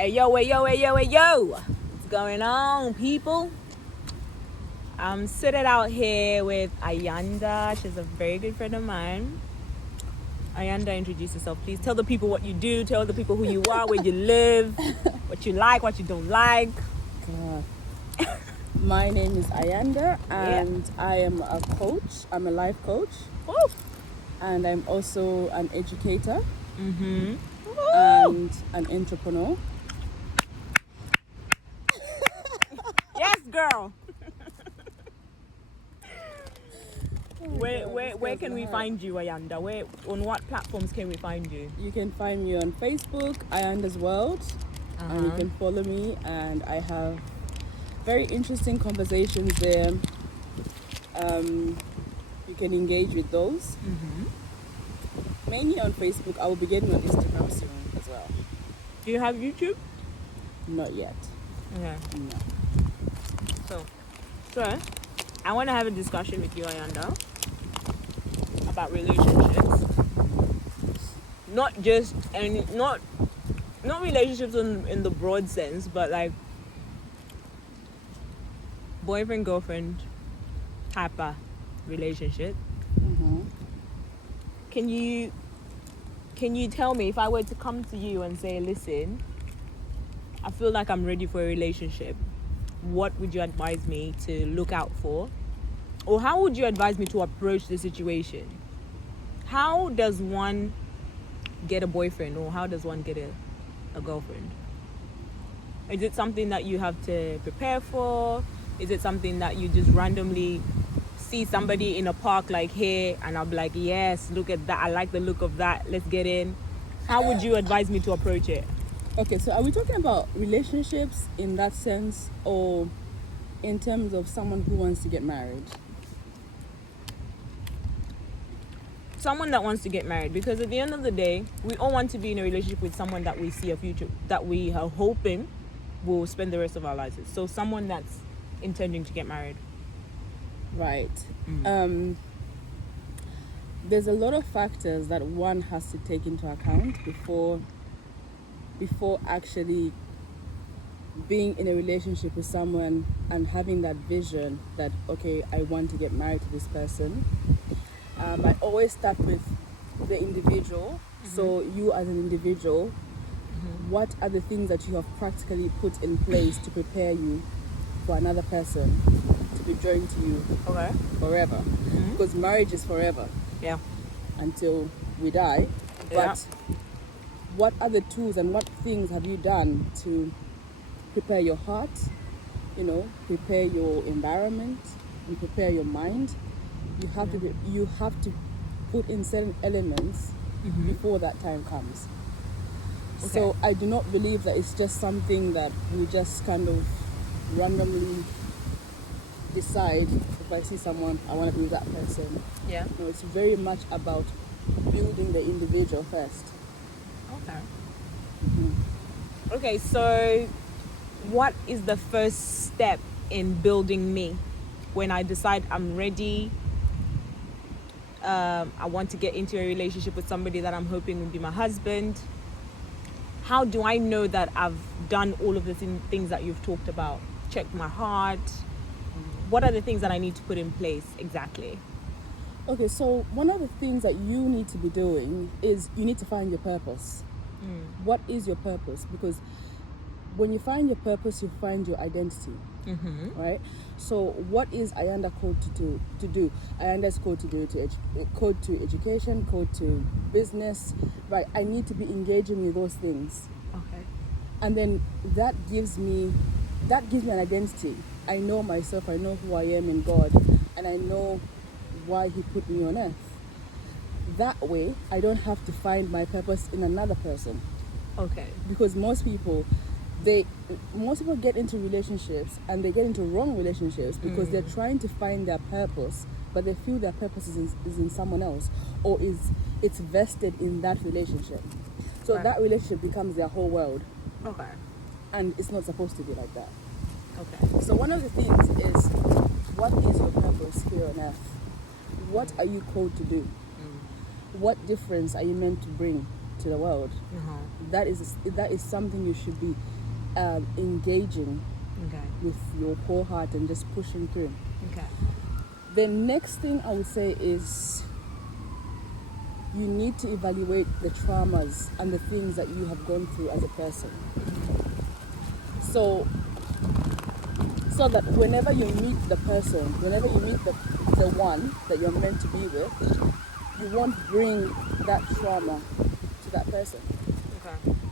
Hey yo, hey yo, hey yo, hey yo! What's going on, people? I'm sitting out here with Ayanda. She's a very good friend of mine. Ayanda, introduce yourself, please. Tell the people what you do. Tell the people who you are, where you live, what you like, what you don't like. My name is Ayanda, Yeah. and I am a coach. I'm a life coach, Woo! and I'm also an educator Mm-hmm. and an entrepreneur. Yes, girl. Where can we find you, Ayanda? On what platforms can we find you? You can find me on Facebook, Ayanda's World, and you can follow me. And I have very interesting conversations there. You can engage with those. Mm-hmm. Mainly on Facebook. I will be getting on Instagram soon as well. Do you have YouTube? Not yet. Okay. No. So, I want to have a discussion with you, Ayanda, about relationships. Not just not relationships in the broad sense, but like boyfriend girlfriend type of relationship. Mm-hmm. Can you tell me, if I were to come to you and say, listen, I feel like I'm ready for a relationship, what would you advise me to look out for? Or how would you advise me to approach the situation? How does one get a boyfriend, or how does one get a girlfriend? Is it something that you have to prepare for? Is it something that you just randomly see somebody in a park like here and I'll be like, yes, look at that, I like the look of that, let's get in? How would you advise me to approach it? Okay, so are we talking about relationships in that sense, or in terms of someone who wants to get married? Someone that wants to get married, because at the end of the day, we all want to be in a relationship with someone that we see a future, that we are hoping will spend the rest of our lives with. So someone that's intending to get married. Right. There's a lot of factors that one has to take into account before actually being in a relationship with someone and having that vision that, okay, I want to get married to this person. I always start with the individual. So you as an individual, what are the things that you have practically put in place to prepare you for another person to be joined to you Okay. forever? Because marriage is forever. Yeah. Until we die. Yeah. But what other tools and what things have you done to prepare your heart, prepare your environment, and prepare your mind? You have to put in certain elements before that time comes. Okay. So I do not believe that it's just something that we just kind of randomly decide, if I see someone, I want to be with that person. Yeah. No, it's very much about building the individual first. Okay. Okay, so what is the first step in building me when I decide I'm ready? I want to get into a relationship with somebody that I'm hoping will be my husband. How do I know that I've done all of the things that you've talked about? Check my heart. What are the things that I need to put in place exactly? Okay, so one of the things that you need to be doing is you need to find your purpose. What is your purpose? Because when you find your purpose, you find your identity, right? So what is Ayanda called to do? Ayanda's called to do code to education, code to business, right? I need to be engaging with those things. Okay. And then that gives me an identity. I know myself, I know who I am in God, and I know why He put me on earth. That way, I don't have to find my purpose in another person. Okay. Because most people get into relationships, and they get into wrong relationships because they're trying to find their purpose, but they feel their purpose is in someone else, or it's vested in that relationship. So Right. that relationship becomes their whole world, Okay. and it's not supposed to be like that. Okay. So one of the things is, what is your purpose here on earth? What are you called to do? What difference are you meant to bring to the world. That is something you should be engaging with your whole heart and just pushing through. The next thing I would say is you need to evaluate the traumas and the things that you have gone through as a person. So that whenever you meet the person, whenever you meet the one that you're meant to be with, you won't bring that trauma to that person.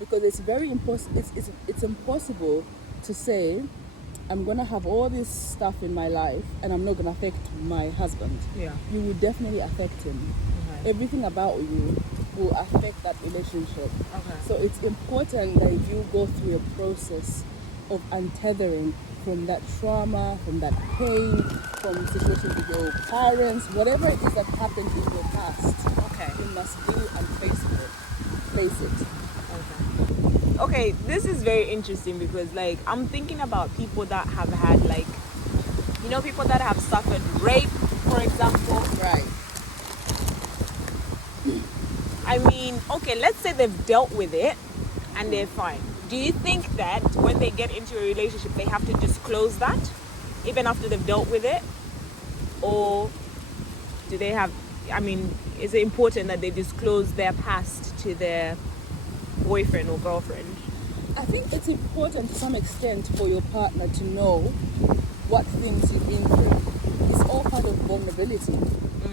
Because it's very impossible. It's impossible to say, I'm gonna have all this stuff in my life and I'm not gonna affect my husband. You will definitely affect him. Everything about you will affect that relationship. So it's important that you go through a process of untethering from that trauma, from that pain, from situations with your parents, whatever it is that happened in your past. You must deal and face it. Okay, this is very interesting because, like, I'm thinking about people that have had, like, you know, people that have suffered rape, for example. Right. I mean, okay, let's say they've dealt with it and they're fine. Do you think that when they get into a relationship, they have to disclose that, even after they've dealt with it? Or do they have, I mean, is it important that they disclose their past to their boyfriend or girlfriend? I think it's important to some extent for your partner to know what things you've been through. It's all part of vulnerability.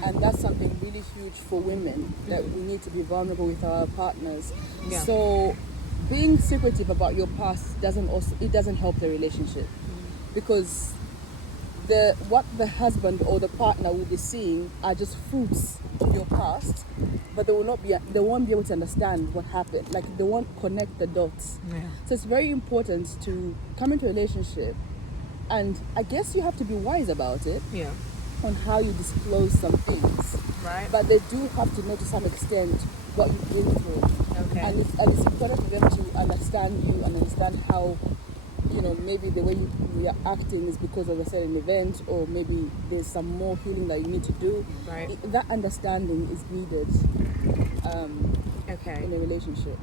And that's something really huge for women, that we need to be vulnerable with our partners. So being secretive about your past doesn't help the relationship, because what the husband or the partner will be seeing are just fruits of your past, but they won't be able to understand what happened. Like, they won't connect the dots. So it's very important to come into a relationship, and I guess you have to be wise about it. On how you disclose some things, right? But they do have to know to some extent what you've been through, and it's important for them to understand you and understand how, you know, maybe the way you are acting is because of a certain event, or maybe there's some more healing that you need to do. That understanding is needed in a relationship.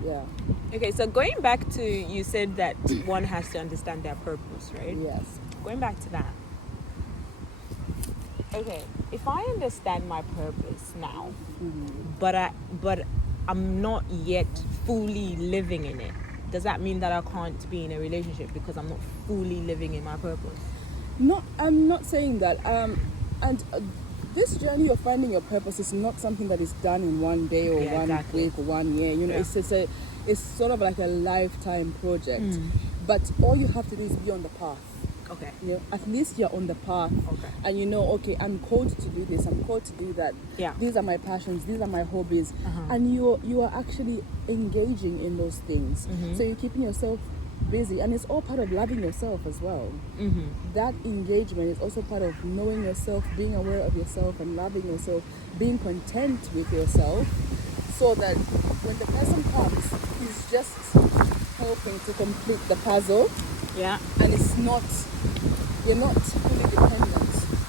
Okay, so going back to, you said that one has to understand their purpose, right? Yes. Going back to that. Okay, if I understand my purpose now, but I'm not yet fully living in it, does that mean that I can't be in a relationship because I'm not fully living in my purpose? No, I'm not saying that. This journey of finding your purpose is not something that is done in one day or one week or 1 year. You know, it's sort of like a lifetime project. But all you have to do is be on the path. You know, at least you're on the path, and you know, okay, I'm called to do this, I'm called to do that. These are my passions, these are my hobbies, and you are actually engaging in those things. So you're keeping yourself busy, and it's all part of loving yourself as well. That engagement is also part of knowing yourself, being aware of yourself, and loving yourself, being content with yourself, so that when the person comes, he's just helping to complete the puzzle. And you're not fully dependent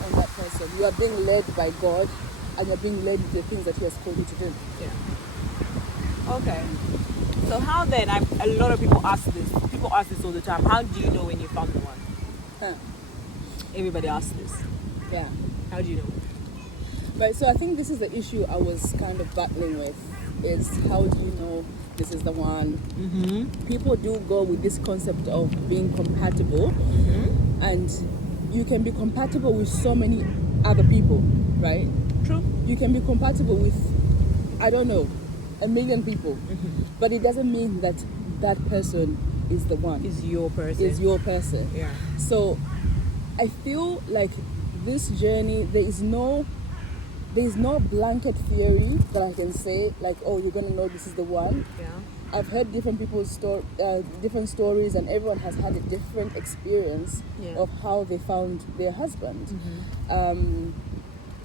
on that person. You are being led by God, and you're being led to the things that He has called you to do. Okay. So how then, a lot of people ask this. People ask this all the time. How do you know when you found the one? Everybody asks this. How do you know? Right, so I think this is the issue I was kind of battling with, is how do you know this is the one? People do go with this concept of being compatible, and you can be compatible with so many other people, right? True. You can be compatible with, I don't know, 1 million people, but it doesn't mean that that person is the one. Is your person. So I feel like this journey, there is no blanket theory that I can say, like, oh, you're gonna know this is the one. I've heard different people's different stories, and everyone has had a different experience of how they found their husband.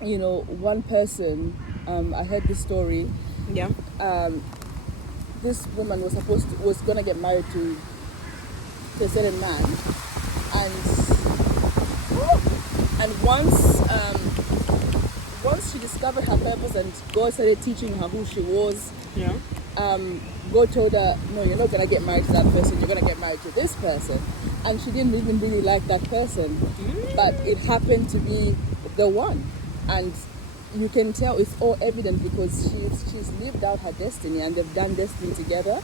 You know, one person, I heard this story. This woman was gonna get married to a certain man, and once she discovered her purpose and God started teaching her who she was, God told her, no, you're not gonna get married to that person, you're gonna get married to this person. And she didn't even really like that person, but it happened to be the one. And you can tell it's all evident because she's lived out her destiny, and they've done destiny together,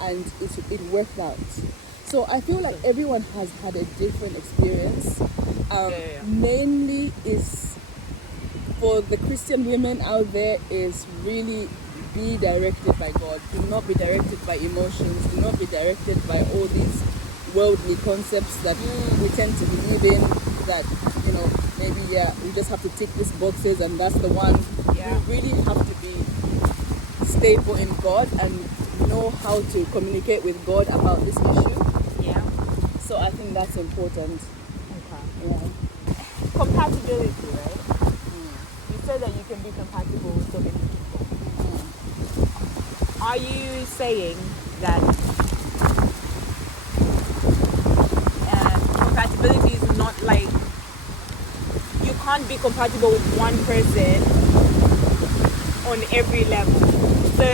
and it worked out. So I feel like everyone has had a different experience. Mainly is for the Christian women out there is really be directed by God. Do not be directed by emotions. Do not be directed by all these worldly concepts that we tend to believe in. That, you know, maybe we just have to tick these boxes and that's the one. Yeah. We really have to be stable in God and know how to communicate with God about this issue. Yeah. So I think that's important. Okay. Yeah. Compatibility, right? You said that you can be compatible with so many people. Are you saying that compatibility is not like you can't be compatible with one person on every level? So,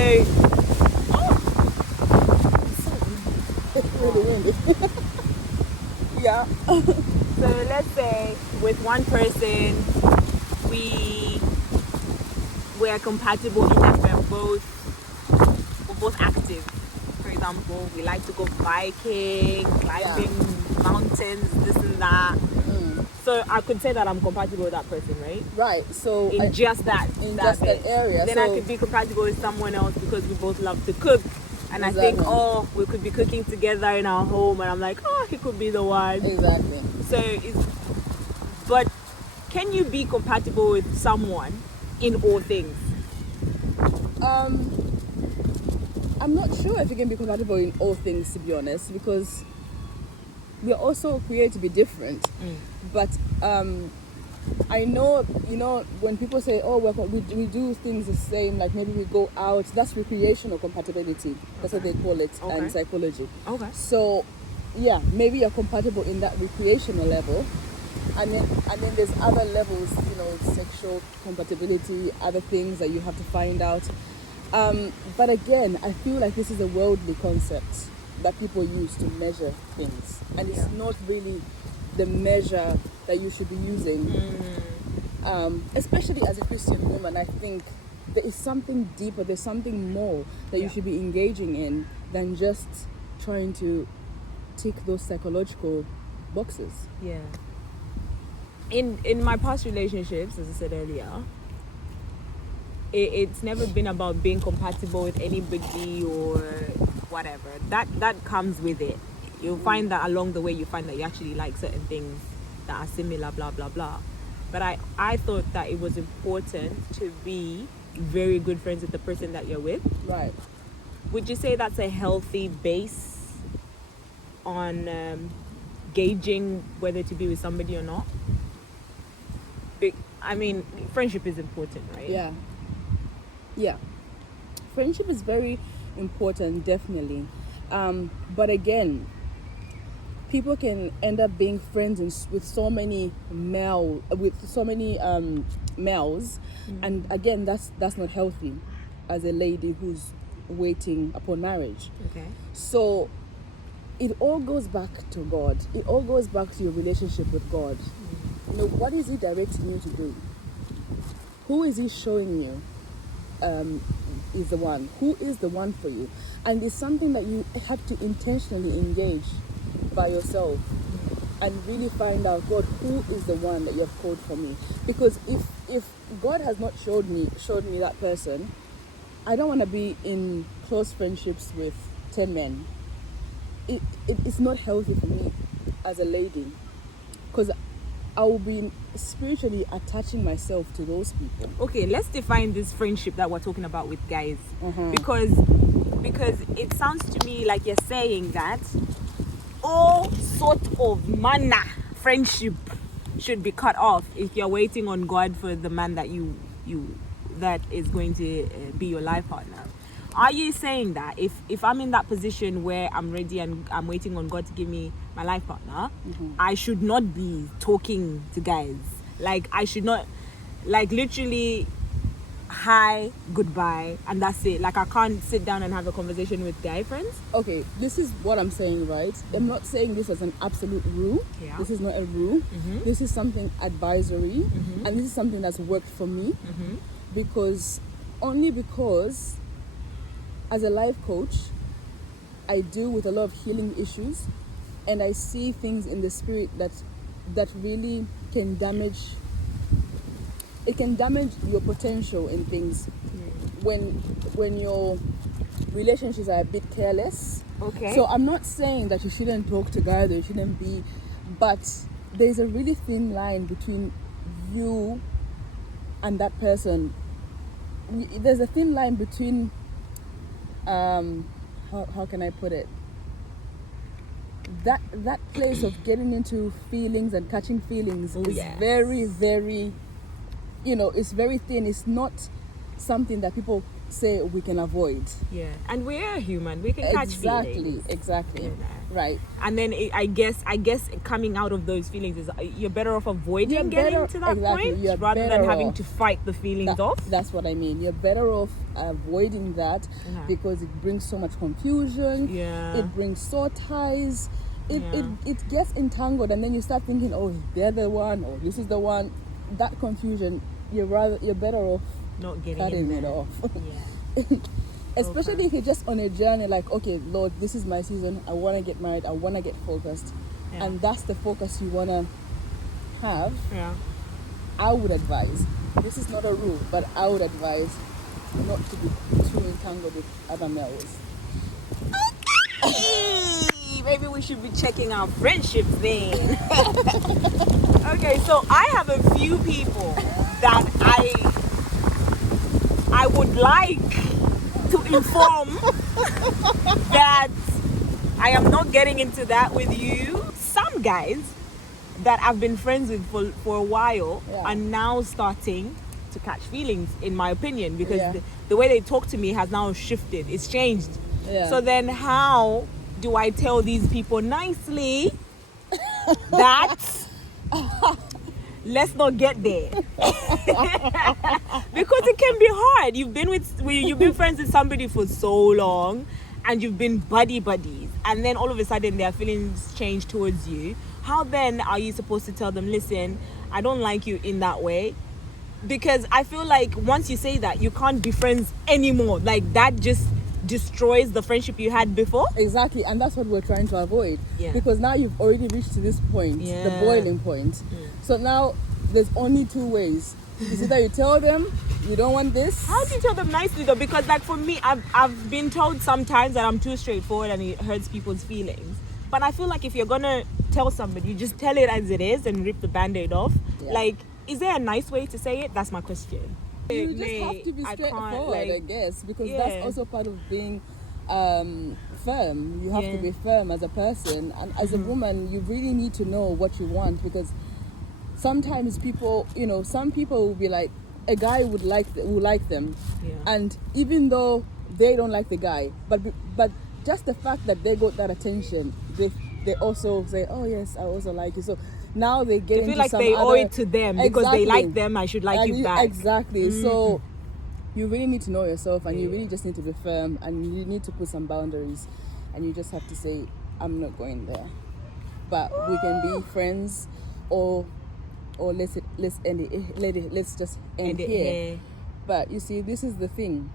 Really windy. Yeah. so let's say with one person we're compatible in that we're both active. For example, we like to go biking, climbing mountains, this and that. So I could say that I'm compatible with that person, right? Right. So In just that that area. Then so, I could be compatible with someone else because we both love to cook. And Exactly. I think, oh, we could be cooking together in our home, and I'm like, oh, he could be the one. Exactly. But can you be compatible with someone in all things? I'm not sure if you can be compatible in all things, to be honest, because we are also created to be different. But I know, you know, when people say, oh, we do things the same, like maybe we go out, that's recreational compatibility. That's what they call it in psychology. Okay. So, yeah, maybe you're compatible in that recreational level. And then there's other levels, you know, sexual compatibility, other things that you have to find out. But again, I feel like this is a worldly concept that people use to measure things. And it's not really the measure that you should be using. Especially as a Christian woman, I think there is something deeper, there's something more that you should be engaging in than just trying to tick those psychological boxes. Yeah. In my past relationships, as I said earlier, it's never been about being compatible with anybody or whatever. That comes with it. You'll find that along the way, you find that you actually like certain things that are similar, blah, blah, blah. But I thought that it was important to be very good friends with the person that you're with. Right. Would you say that's a healthy base on gauging whether to be with somebody or not? I mean, friendship is important, right? Yeah. Friendship is very important, definitely. But again, people can end up being friends with so many males, and again, that's not healthy as a lady who's waiting upon marriage. Okay. So it all goes back to God. It all goes back to your relationship with God. You know, what is He directing you to do? Who is He showing you is the one? Who is the one for you? And it's something that you have to intentionally engage by yourself and really find out, God, who is the one that you have called for me? Because if God has not showed me that person, I don't want to be in close friendships with 10 men. It's not healthy for me as a lady, because I will be spiritually attaching myself to those people. Okay, let's define this friendship that we're talking about with guys. Because it sounds to me like you're saying that all sort of manner friendship should be cut off if you're waiting on God for the man that you that is going to be your life partner. Are you saying that if I'm in that position where I'm ready and I'm waiting on God to give me my life partner, I should not be talking to guys? Like, I should not, like, literally, hi, goodbye, and that's it. Like I can't sit down and have a conversation with guy friends. Okay, this is what I'm saying, right? I'm not saying this as an absolute rule. Yeah. This is not a rule. This is something advisory, and this is something that's worked for me because as a life coach, I deal with a lot of healing issues, and I see things in the spirit that really can damage. It can damage your potential in things when your relationships are a bit careless. Okay. So I'm not saying that you shouldn't talk to guys or you shouldn't be, but there's a really thin line between you and that person. There's a thin line between how can I put it? That place of getting into feelings and catching feelings is very, very, it's very thin. It's not something that people say we can avoid. Yeah, and we're human. We can catch feelings. Exactly. Right. And then I guess coming out of those feelings is you're better off avoiding getting to that point rather than having to fight the feelings off. That's what I mean. You're better off avoiding that because it brings so much confusion. Yeah. It brings sore ties. It gets entangled, and then you start thinking, oh, they're the one, or this is the one. That confusion, you're better off not getting cutting it off. Yeah. Especially if you're just on a journey, like, okay, Lord, this is my season. I want to get married. I want to get focused, and that's the focus you want to have. Yeah. I would advise. This is not a rule, but I would advise not to be too entangled with other males. Maybe we should be checking our friendships then. Okay, so I have a few people that I would like to inform that I am not getting into that with you. Some guys that I've been friends with for a while are now starting to catch feelings, in my opinion, because the way they talk to me has now shifted. It's changed. Yeah. So then how do I tell these people nicely that let's not get there? Because it can be hard. You've been friends with somebody for so long and you've been buddies, and then all of a sudden their feelings change towards you. How then are you supposed to tell them, listen, I don't like you in that way? Because I feel like once you say that, you can't be friends anymore. Like that just destroys the friendship you had before. Exactly, and that's what we're trying to avoid. Yeah. Because now you've already reached to this point, the boiling point. So now there's only two ways. It's either you tell them you don't want this. How do you tell them nicely though? Because like for me, I've been told sometimes that I'm too straightforward and it hurts people's feelings. But I feel like if you're gonna tell somebody, you just tell it as it is and rip the band-aid off. Like, is there a nice way to say it? That's my question. You just have to be straightforward, I guess, because that's also part of being firm. You have to be firm as a person, and as a woman, you really need to know what you want, because sometimes people, some people will be like, a guy will like them, and even though they don't like the guy, but just the fact that they got that attention, they also say, oh yes, I also like you. So now they get into feel like they owe it to them because they like them. I should like you back. Exactly. So you really need to know yourself, and you really just need to be firm, and you need to put some boundaries, and you just have to say, I'm not going there, but we can be friends, or let's end it. Let's just end here. But you see, this is the thing.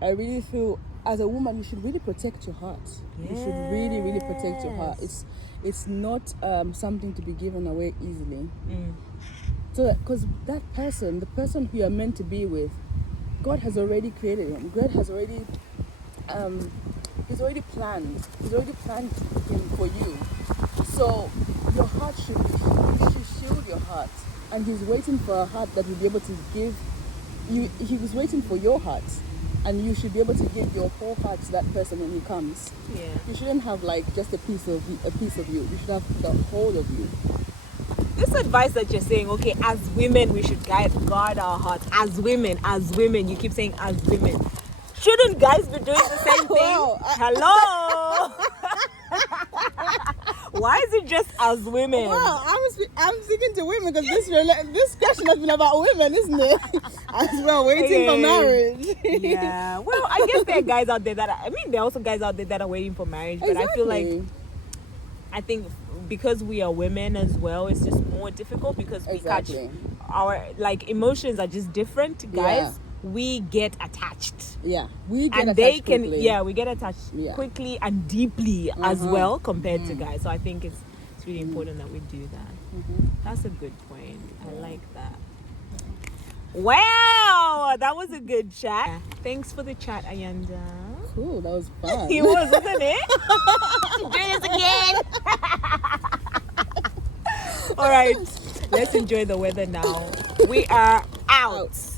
I really feel as a woman, you should really protect your heart. You should really, really protect your heart. It's not something to be given away easily. So, because the person who you're meant to be with, God has already created him. God has already, He's already planned. He's already planned him for you. So, your heart you should shield your heart. And He's waiting for a heart that will be able to give you. He was waiting for your heart. And you should be able to give your whole heart to that person when he comes. Yeah. You shouldn't have like just a piece of you. You should have the whole of you. This advice that you're saying, okay, as women we should guard our hearts. As women, you keep saying as women. Shouldn't guys be doing the same thing? Hello. Why is it just us women? Well, I'm speaking to women because this question has been about women, isn't it? As well, waiting for marriage. Yeah. Well, I guess there are guys out there there are also guys out there that are waiting for marriage. But I feel like, I think because we are women as well, it's just more difficult because we catch our, like, emotions are just different. Guys, we get attached. Yeah, we get and attached they can quickly. yeah we get attached quickly and deeply as well compared to guys. So I think it's really important that we do that. That's a good point. I like that. Wow, that was a good chat. Thanks for the chat, Ayanda. Cool, that was fun. It was, wasn't it? Do this again. All right, let's enjoy the weather now. We are out.